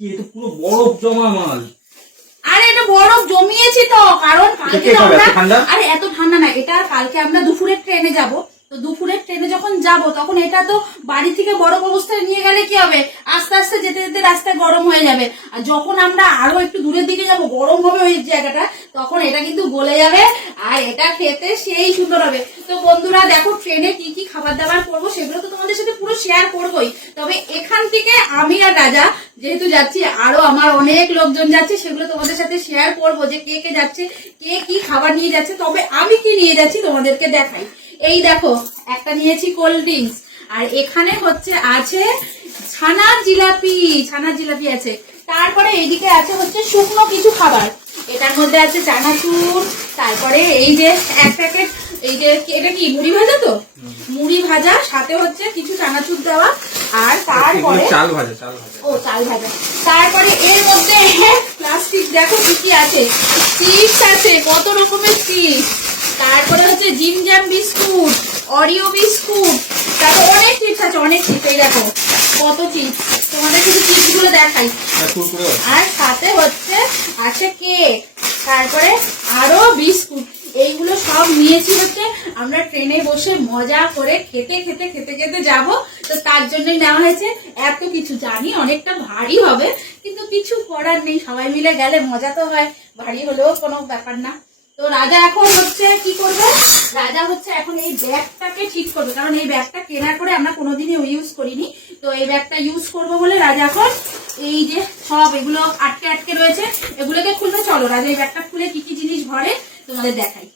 এটা পুরো বরফ জমা মাল। আরে এটা বরফ জমিয়েছি তো, কারণ কালকে আরে এত ঠান্ডা না, এটা কালকে আমরা দুপুরের ট্রেনে যাব। তো দুপুরের ট্রেনে যখন যাব তখন এটা তো বাড়ি থেকে বরফ অবস্থায় নিয়ে গেলে কি হবে, আস্তে আস্তে যেতে যেতে রাস্তায় গরম হয়ে যাবে। আর যখন আমরা আরো একটু দূরের দিকে যাব, গরম হবে ওই জায়গাটা, তখন এটা কিন্তু গলে যাবে আর এটা খেতে সেই সুন্দর হবে। তো বন্ধুরা দেখো, ট্রেনে কি কি খাবার দাবার করবো সেগুলো তো তোমাদের সাথে পুরো শেয়ার করবোই। তবে এখান থেকে আমি আর রাজা যেহেতু যাচ্ছি, আরো আমার অনেক লোকজন যাচ্ছে, সেগুলো তোমাদের সাথে শেয়ার করবো যে কে কে যাচ্ছে, কে কি খাবার নিয়ে যাচ্ছে। তবে আমি কি নিয়ে যাচ্ছি তোমাদেরকে দেখাই। এই দেখো, একটা নিয়েছি কোল্ড ড্রিঙ্কস, আর এখানে হচ্ছে আছে ছানার জিলাপি, ছানার জিলাপি আছে। তারপরে এইদিকে আছে হচ্ছে শুকনো কিছু খাবার, এটার মধ্যে আছে চানাচুর, তারপরে এই যে এক প্যাকেট, এই যে এটা কি মুড়ি ভাজা, তো মুড়ি ভাজা, সাথে হচ্ছে কিছু চানাচুর দেওয়া, আর তারপরে চাল ভাজা, চাল ভাজা, ও চাল ভাজা। তারপরে এর মধ্যে প্লাস্টিক দেখো কি কি আছে, চিপস আছে, কত রকমের চিপস, তারপরে হচ্ছে জিমজাম বিস্কুট, অরিও বিস্কুট, তারপর অনেক চিপস আছে, অনেক চিপস। এই দেখো কত চিপস, তোমাদের কিছু চিপস গুলো দেখাই। আর সাথে হচ্ছে আছে কেক, তারপরে আরো বিস্কুট। এইগুলো সব নিয়েছি হচ্ছে আমরা ট্রেনে বসে মজা করে খেতে খেতে খেতে খেতে যাবো, তো তার জন্যই নেওয়া হয়েছে এত কিছু। জানি অনেকটা ভারী হবে, কিন্তু কিছু করার নেই, সবাই মিলে গেলে মজা তো হয়, ভারী হলেও কোনো ব্যাপার না। তো রাজা এখন হচ্ছে কি করবে, রাজা হচ্ছে এখন এই ব্যাগটাকে ঠিক করবে, কারণ এই ব্যাগটা কেনার পরে আমরা কোনোদিনই ইউজ করিনি। তো এই ব্যাগটা ইউজ করবো বলে রাজা এখন এই যে সব এগুলো আটকে আটকে রয়েছে, এগুলোকে খুলবে। চলো রাজা এই ব্যাগটা খুলে কি কি জিনিস ভরে তোমাদের দেখাই।